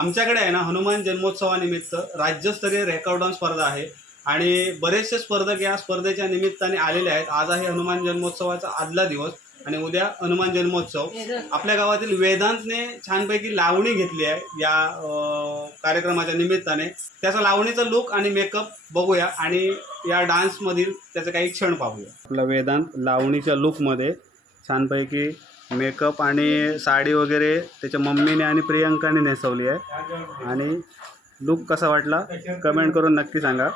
आमच्याकडे आहे ना हनुमान जन्मोत्सवानिमित्त राज्यस्तरीय रेकॉर्डॉन स्पर्धा आहे आणि बरेचसे स्पर्धक या स्पर्धेच्या निमित्ताने आलेले आहेत। आज आहे हनुमान जन्मोत्सवाचा आदला दिवस आणि उद्या हनुमान जन्मोत्सव। आपल्या गावातील वेदांतने छानपैकी लावणी घेतली आहे या कार्यक्रमाच्या निमित्ताने। त्याचा लावणीचा लुक आणि मेकअप बघूया आणि या डान्समधील त्याचे काही क्षण पाहूया। आपला वेदांत लावणीच्या लुकमध्ये छानपैकी मेकअप आणि साडी वगैरे त्याच्या मम्मीने आणि प्रियंकाने नेसवली आहे आणि लुक कसा वाटला कमेंट करून नक्की सांगा।